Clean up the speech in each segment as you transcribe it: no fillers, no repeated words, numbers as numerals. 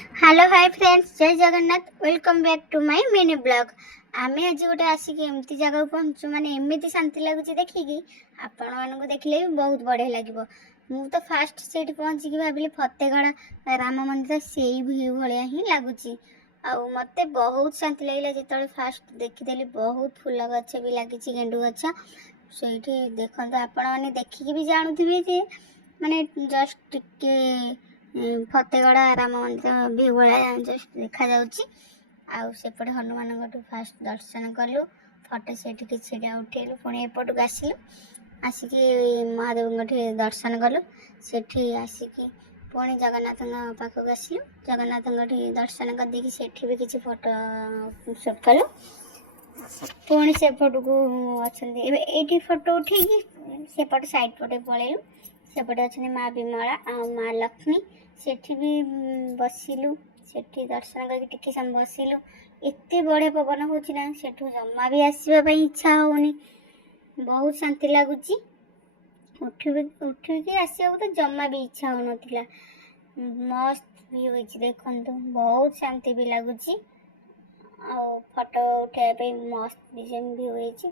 Hello hi friends, जय Jagannath. Welcome back to my mini blog. आमे आज गोटे आसिक एमती जगह पहुँचु माने एमती शांति लगुच देखिकी आपण मानक देखले भी बहुत बढ़िया लगे। मु तो फास्ट से पहुँचिकी भाविली फतेगढ़ राम मंदिर से व्यू भाया ही लगुच। मत बहुत शांति लगे जो फास्ट देखीदेली। बहुत फूल गछ भी लगी, गेंडु गछ से देखते आपण मैंने देखिकी भी जानूथे जे माने जस्ट टिके फतेगढ़ राम मंदिर व्यू भाया जस्ट देखा सेपटे हनुमान फास्ट दर्शन कलु, फटो से उठेलु, पुणी एपटू आसिलु, आसिक महादेव दर्शन कलु, से आसिक पुणी जगन्नाथ पाखक आसिलु, जगन्नाथ दर्शन करदेकी सेठी भी किसी फोटो शूट कलु। पुणी सेपट को अच्छे फोटो उठे सेपट साइड पटे पलैलु। सेपटे अच्छे माँ विमला माँ लक्ष्मी, सेठी भी बसिलु, सेठी दर्शन करके टिके समय बसिलु। एते बढ़िया पवन होची ना, सेठू जमा भी आसवा पई इच्छा होनी। बहुत शांति लगुची। उठिकी आसिया तो जमा भी इच्छा हो नथिला। मस्त भी होईची देखंतु, बहुत शांति भी लगुची। फोटो उठाइबा पे मस्त डिजाइन भी होईची।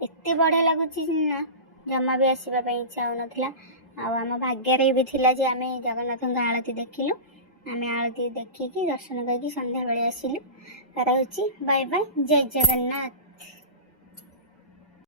एते बढ़िया लगुची ना, जमा भी आसवा पई इच्छा हो नथिला। आम भाग्य भी थिला जे आमे जगन्नाथ आरती देखिलु। आमे आरती देखिकी दर्शन करके संध्या बेले आसिलु। रहुची, बाय बाय, जय जगन्नाथ।